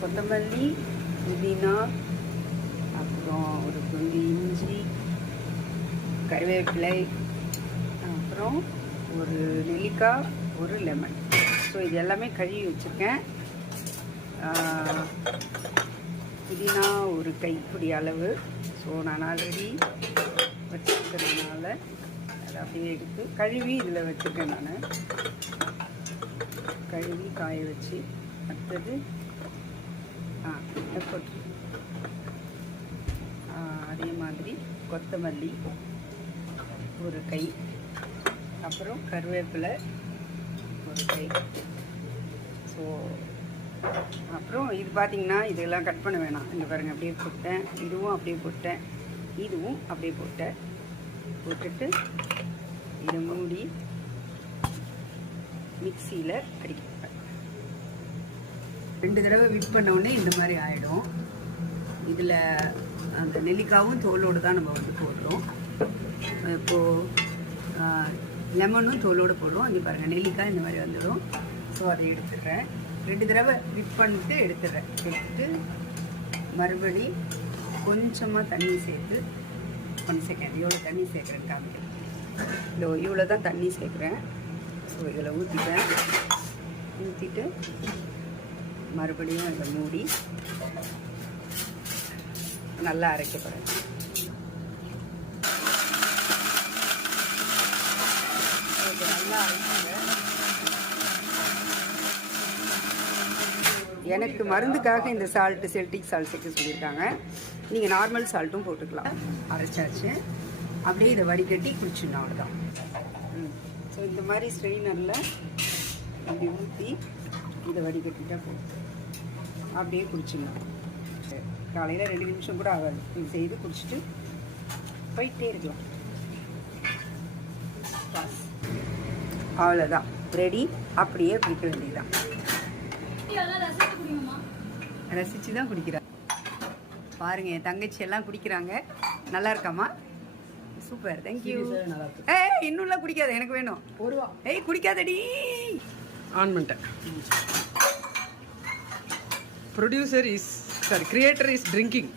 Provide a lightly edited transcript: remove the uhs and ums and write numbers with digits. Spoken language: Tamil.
கொத்தமல்லி, புதினா, அப்புறம் ஒரு துண்டு இஞ்சி, கருவேப்பிலை, அப்புறம் ஒரு நெல்லிக்காய், ஒரு லெமன். ஸோ இது எல்லாமே கழுவி வச்சுருக்கேன். புதினா ஒரு கைப்பிடி அளவு. ஸோ நான் ஆல்ரெடி வச்சுருக்கிறதுனால அதை அப்படியே எடுத்து கழுவி இதில் வச்சுருக்கேன். நான் கழுவி காய வச்சு அடுத்தது போட்டு அதே மாதிரி கொத்தமல்லி ஒரு கை, அப்புறம் கருவேப்பிலை ஒரு கை. ஸோ அப்புறம் இது பார்த்திங்கன்னா இதெல்லாம் கட் பண்ண வேணாம். இங்கே பாருங்கள், அப்படியே போட்டேன். இதுவும் அப்படியே போட்டேன், இதுவும் அப்படியே போட்டேன். போட்டுட்டு இதை மூடி மிக்சியில் அடிப்பேன். 2 தடவை விட் பண்ணோடனே இந்த மாதிரி ஆகிடும். இதில் அந்த நெல்லிக்காவும் தோலோடு தான் நம்ம வந்து போடுறோம். இப்போது லெமனும் தோலோடு போடுறோம். இங்கே பாருங்கள், நெல்லிக்காய் இந்த மாதிரி வந்துடும். ஸோ அதை எடுத்துடுறேன். 2 தடவை விட் பண்ணிட்டு எடுத்துடுறேன். எடுத்துட்டு மறுபடி கொஞ்சமாக தண்ணி சேர்த்து 1 செகண்ட் எவ்வளோ தண்ணி சேர்க்குறேன்னு காமிக்கிறேன். இவ்வளோ தான் தண்ணி சேர்க்குறேன். ஸோ இதில் ஊற்றிட்டு மறுபடியும் இதை மூடி நல்லா அரைக்கப்படுறேன். நல்லா அரைச்சாங்க. எனக்கு மருந்துக்காக இந்த சால்ட்டு செல்டிக் சால்ட் சேர்க்க சொல்லியிருக்காங்க. நீங்கள் நார்மல் சால்ட்டும் போட்டுக்கலாம். அரைச்சாச்சு. அப்படியே இதை வடிகட்டி குடிச்சிடணும், அவ்வளோதான். ஸோ இந்த மாதிரி ஸ்ட்ரெயினரில் அப்படி ஊற்றி இதை வடிகட்டிட்டா போதும். அப்படியே குடிச்சிடலாம். காலையில் 2 நிமிஷம் கூட ஆகாது. இது செய்து குடிச்சிட்டு போயிட்டே இருக்கலாம். அவ்வளோதான், ரெடி. அப்படியே குடிக்க வேண்டியதுதான். ரசிச்சு தான் குடிக்கிறேன். பாருங்க, என் தங்கச்சி எல்லாம் குடிக்கிறாங்க. நல்லா இருக்காமா? Super, thank you. இன்னும்லாம் குடிக்காத, எனக்கு வேணும். குடிக்காதடி. ஆன் பண்ணிட்டேன். Producer is creator is drinking.